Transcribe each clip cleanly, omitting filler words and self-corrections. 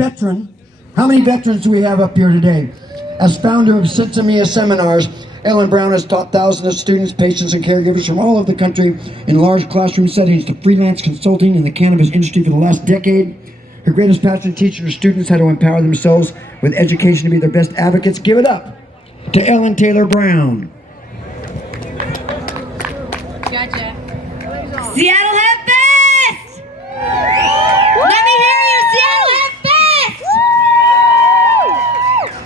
veteran. How many veterans do we have up here today? As founder of Sinsemia Seminars, Ellen Brown has taught thousands of students, patients, and caregivers from all over the country in large classroom settings to freelance consulting in the cannabis industry for the last decade. Her greatest passion is teaching her students how to empower themselves with education to be their best advocates. Give it up to Ellen Taylor Brown. Gotcha. Seattle Hempfest! Let me hear you, Seattle Hempfest!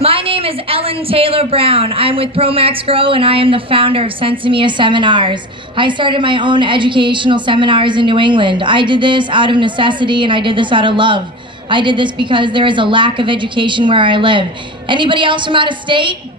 My name is Ellen Taylor Brown. I'm with ProMax Grow and I am the founder of Sinsemia Seminars. I started my own educational seminars in New England. I did this out of necessity and I did this out of love. I did this because there is a lack of education where I live. Anybody else from out of state?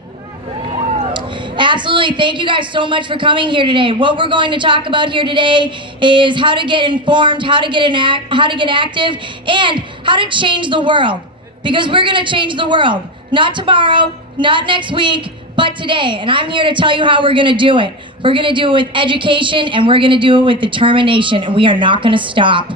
Absolutely. Thank you guys so much for coming here today. What we're going to talk about here today is how to get informed, how to get active, and how to change the world. Because we're going to change the world. Not tomorrow, not next week, but today. And I'm here to tell you how we're going to do it. We're going to do it with education, and we're going to do it with determination, and we are not going to stop.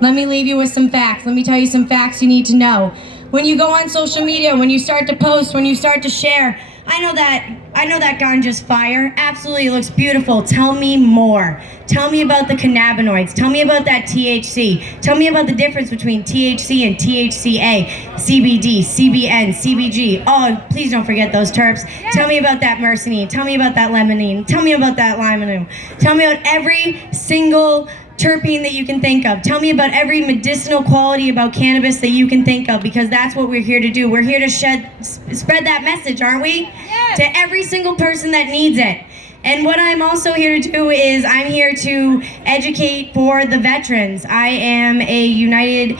Let me leave you with some facts. Let me tell you some facts you need to know. When you go on social media, when you start to post, when you start to share, I know that ganja's fire. Absolutely, it looks beautiful. Tell me more. Tell me about the cannabinoids. Tell me about that THC. Tell me about the difference between THC and THCA, CBD, CBN, CBG. Oh, please don't forget those terps. Yes. Tell me about that myrcene. Tell me about that limonene. Tell me about that limonene. Tell me about every single terpene that you can think of. Tell me about every medicinal quality about cannabis that you can think of, because that's what we're here to do. We're here to spread that message, aren't we? Yes. To every single person that needs it. And what I'm also here to do is I'm here to educate for the veterans. I am a United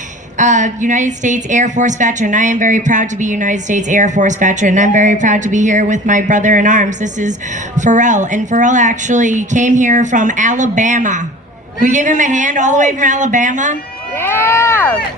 States Air Force veteran. I am very proud to be a United States Air Force veteran. I'm very proud to be here with my brother in arms. This is Pharrell, and Pharrell actually came here from Alabama. Can we give him a hand all the way from Alabama? Yeah!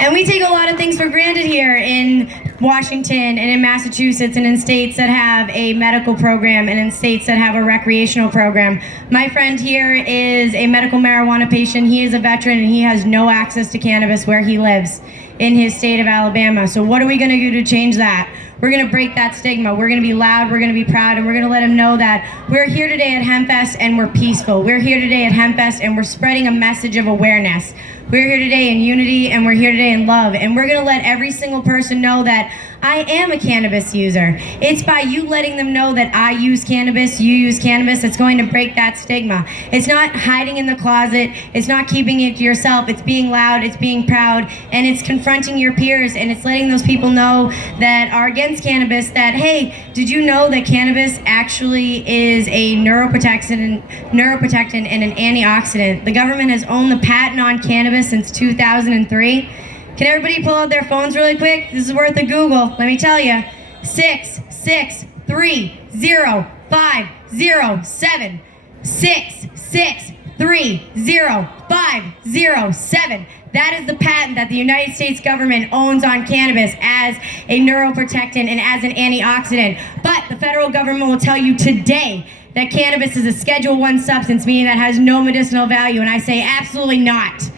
And we take a lot of things for granted here in Washington and in Massachusetts and in states that have a medical program and in states that have a recreational program. My friend here is a medical marijuana patient. He is a veteran and he has no access to cannabis where he lives in his state of Alabama. So what are we going to do to change that? We're going to break that stigma. We're going to be loud, we're going to be proud, and we're going to let them know that we're here today at Hempfest and we're peaceful. We're here today at Hempfest and we're spreading a message of awareness. We're here today in unity and we're here today in love. And we're going to let every single person know that I am a cannabis user. It's by you letting them know that I use cannabis, you use cannabis, that's going to break that stigma. It's not hiding in the closet, it's not keeping it to yourself, it's being loud, it's being proud, and it's confronting your peers, and it's letting those people know that are against cannabis that, hey, did you know that cannabis actually is a neuroprotectant and an antioxidant? The government has owned the patent on cannabis since 2003. Can everybody pull out their phones really quick? This is worth a Google, let me tell you. 6630507. 6630507. That is the patent that the United States government owns on cannabis as a neuroprotectant and as an antioxidant. But the federal government will tell you today that cannabis is a Schedule I substance, meaning that has no medicinal value, and I say absolutely not.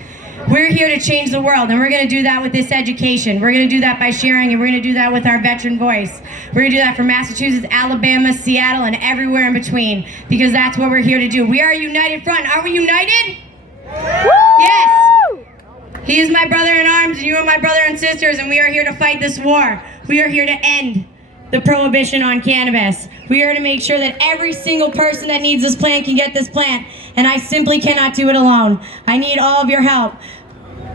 We're here to change the world, and we're going to do that with this education. We're going to do that by sharing, and we're going to do that with our veteran voice. We're going to do that from Massachusetts, Alabama, Seattle, and everywhere in between, because that's what we're here to do. We are a united front. Are we united? Woo! Yes. He is my brother in arms, and you are my brother and sisters, and we are here to fight this war. We are here to end the prohibition on cannabis. We are to make sure that every single person that needs this plant can get this plant, and I simply cannot do it alone. I need all of your help.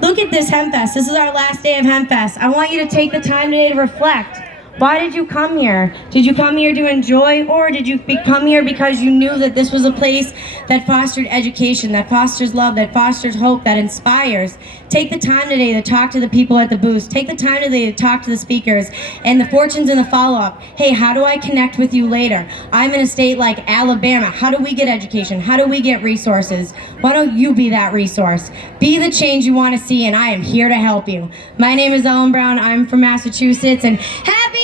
Look at this Hempfest. This is our last day of Hempfest. I want you to take the time today to reflect. Why did you come here? Did you come here to enjoy, or did you come here because you knew that this was a place that fostered education, that fosters love, that fosters hope, that inspires? Take the time today to talk to the people at the booths. Take the time today to talk to the speakers and the fortunes in the follow-up. Hey, how do I connect with you later? I'm in a state like Alabama. How do we get education? How do we get resources? Why don't you be that resource? Be the change you want to see, and I am here to help you. My name is Ellen Brown. I'm from Massachusetts, and happy